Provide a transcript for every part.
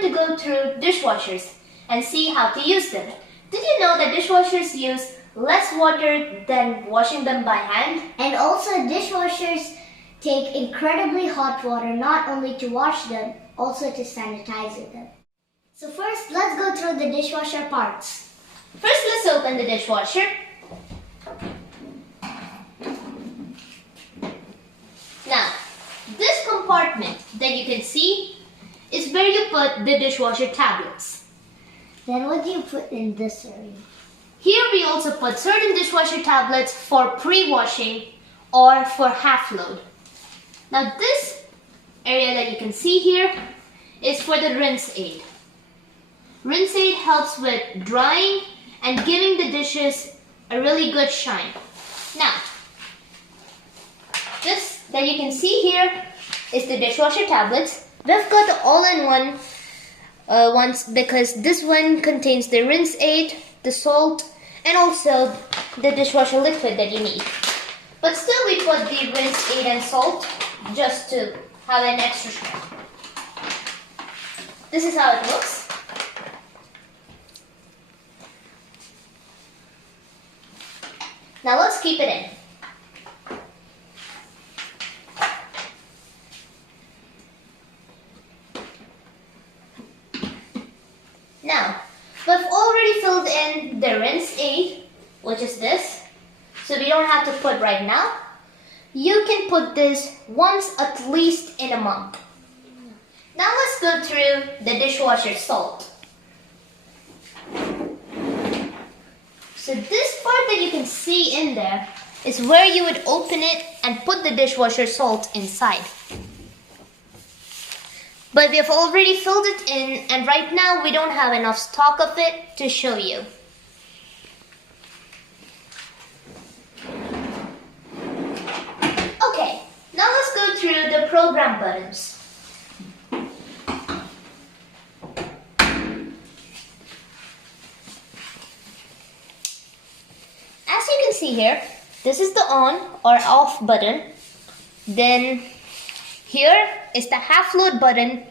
going to go through dishwashers and see how to use them. Did you know that dishwashers use less water than washing them by hand? And also dishwashers take incredibly hot water not only to wash them, also to sanitize them. So first, let's go through the dishwasher parts. First, let's open the dishwasher. Now, this compartment that you can see is where you put the dishwasher tablets. Then what do you put in this area? Here we also put certain dishwasher tablets for pre-washing or for half load. Now this area that you can see here is for the rinse aid. Rinse aid helps with drying and giving the dishes a really good shine. Now, this that you can see here is the dishwasher tablets. We've got the all-in-one ones because this one contains the rinse aid, the salt, and also the dishwasher liquid that you need. But still we put the rinse aid and salt just to have an extra shine. This is how it looks. Now let's keep it in. Now, we've already filled in the rinse aid, which is this, so we don't have to put right now. You can put this once at least in a month. Now let's go through the dishwasher salt. So this part that you can see in there is where you would open it and put the dishwasher salt inside. But we have already filled it in, and right now we don't have enough stock of it to show you. Okay, now let's go through the program buttons. As you can see here, this is the on or off button. Then here is the half load button.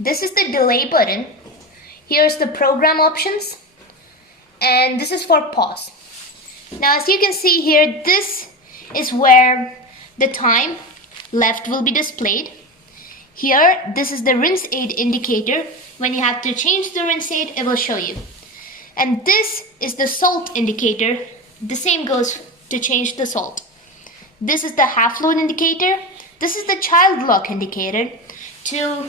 This is the delay button. Here's the program options. And this is for pause. Now as you can see here, this is where the time left will be displayed. Here, this is the rinse aid indicator. When you have to change the rinse aid, it will show you. And this is the salt indicator. The same goes to change the salt. This is the half load indicator. This is the child lock indicator. To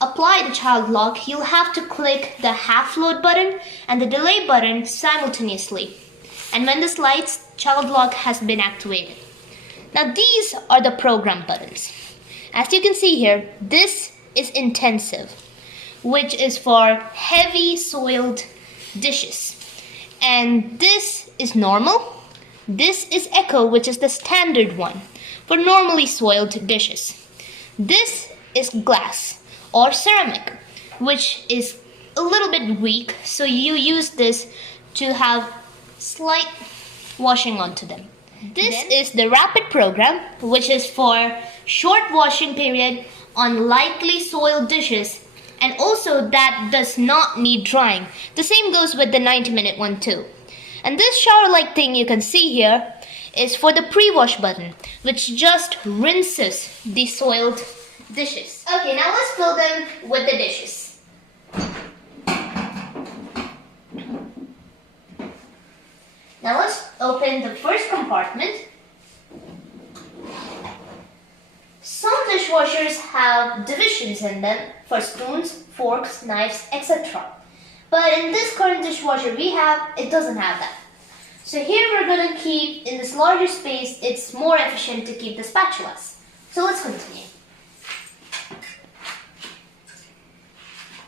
apply the child lock, you'll have to click the half load button and the delay button simultaneously. And when this lights, child lock has been activated. Now these are the program buttons. As you can see here, this is intensive, which is for heavy soiled dishes. And this is normal. This is echo, which is the standard one for normally soiled dishes. This is glass or ceramic, which is a little bit weak, so you use this to have slight washing onto them. This is the rapid program, which is for short washing period on lightly soiled dishes, and also that does not need drying. The same goes with the 90-minute one too. And this shower-like thing you can see here is for the pre-wash button, which just rinses the soiled dishes. Okay, now let's fill them with the dishes. Now let's open the first compartment. Some dishwashers have divisions in them for spoons, forks, knives, etc. But in this current dishwasher we have, it doesn't have that. So here we're going to keep in this larger space. It's more efficient to keep the spatulas. So let's continue.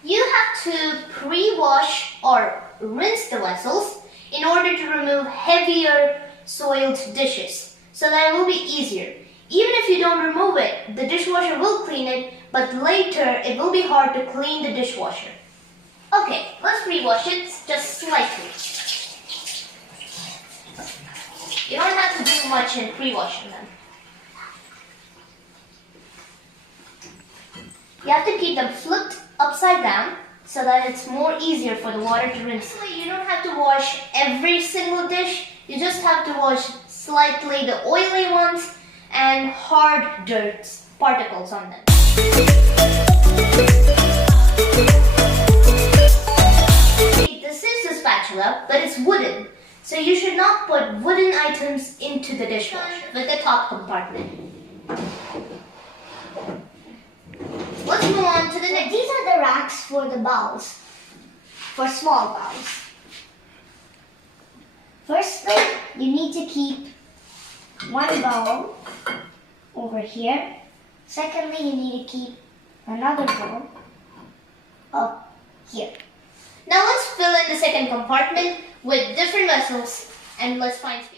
You have to pre-wash or rinse the vessels in order to remove heavier soiled dishes, so that it will be easier. Even if you don't remove it, the dishwasher will clean it, but later it will be hard to clean the dishwasher. Okay, let's pre-wash it just slightly. You don't have to do much in pre-washing them. You have to keep them flipped upside upside down so that it's more easier for the water to rinse. You don't have to wash every single dish. You just have to wash slightly the oily ones and hard dirt particles on them. This is a spatula, but it's wooden. So you should not put wooden items into the dishwasher with the top compartment. Let's move on to the next. These are the racks for the bowls, for small bowls. Firstly, you need to keep one bowl over here. Secondly, you need to keep another bowl up here. Now let's fill in the second compartment with different vessels and let's find space.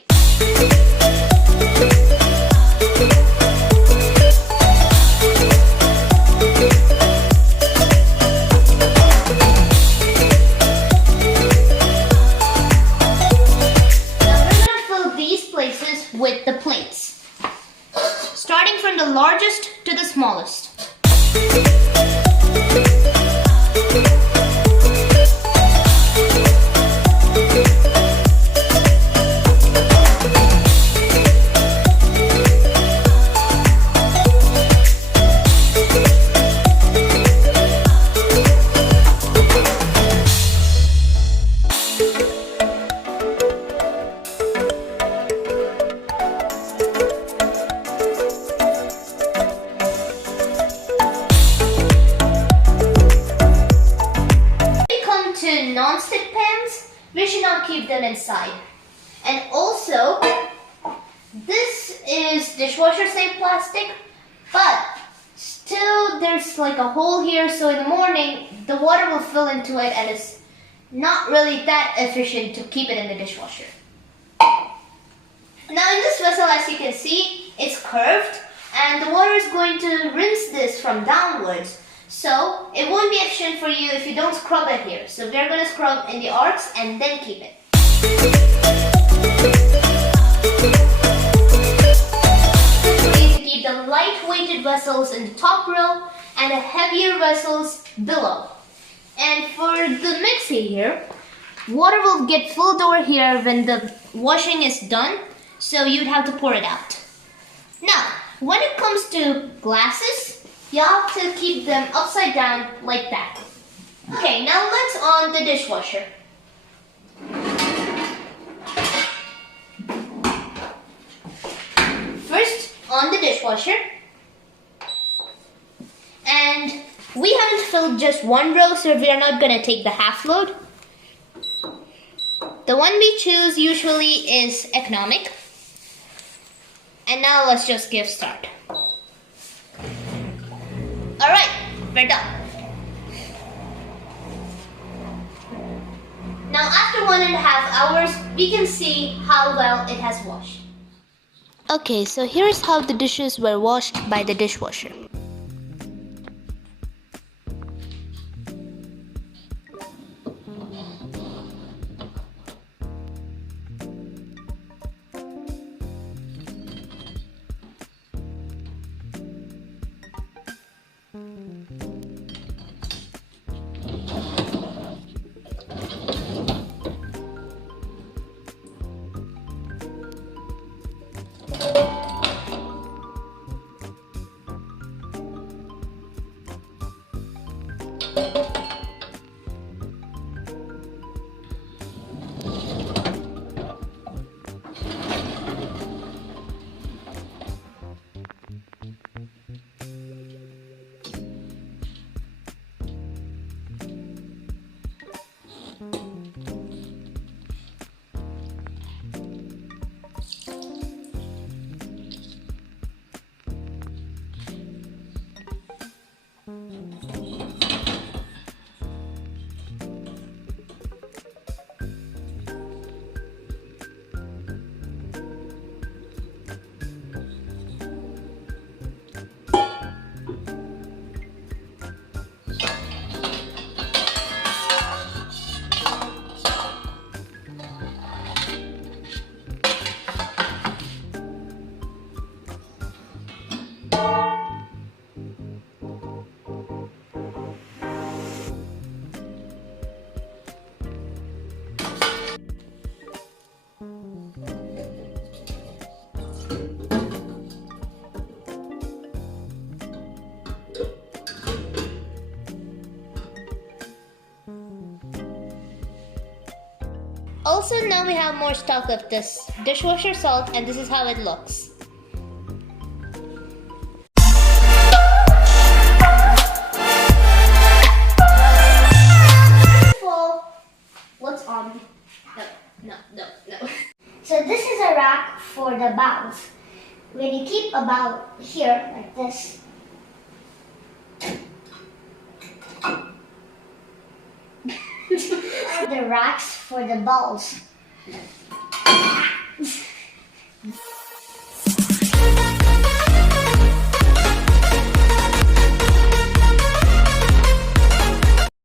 With the plates, starting from the largest to the smallest. Non-stick pans, we should not keep them inside. And also, this is dishwasher safe plastic, but still there's like a hole here, so in the morning the water will fill into it and it's not really that efficient to keep it in the dishwasher. Now in this vessel, as you can see, it's curved and the water is going to rinse this from downwards. So it won't be efficient for you if you don't scrub it here. So we're going to scrub in the arcs and then keep it. We're going to keep the light-weighted vessels in the top row and the heavier vessels below. And for the mixie here, water will get filled over here when the washing is done. So you'd have to pour it out. Now, when it comes to glasses, you have to keep them upside down like that. Okay, now let's on the dishwasher. First, on the dishwasher. And we haven't filled just one row, so we are not going to take the half load. The one we choose usually is economic. And now let's just give start. Alright, we're done. Now after 1.5 hours, we can see how well it has washed. Okay, so here's how the dishes were washed by the dishwasher. Also, now we have more stock of this dishwasher salt, and this is how it looks. What's on? No. So this is a rack for the bowls. When you keep a bowl here, like this, the racks for the bowls.